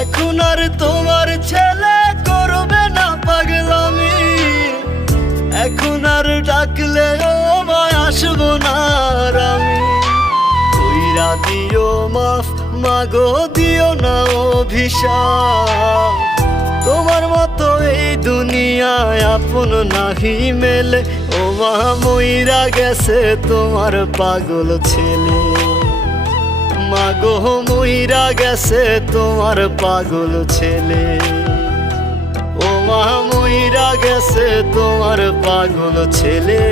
এখন আর তোমার ছেলে করবে না পাগলামি, এখন আর ডাকলে ও মায় আসবো না আর আমি। কইরা দিও মাফ মাগো, দিও না অভিশাপ। তোমার মতো এই দুনিয়ায় আপন নাহি মেলে, ও মা মইরা গেছে তোমার পাগল ছেলে। মাগো মইরা গেছে তোমার পাগল ছেলে, ও মা মইরা গেছে তোমার পাগল ছেলে।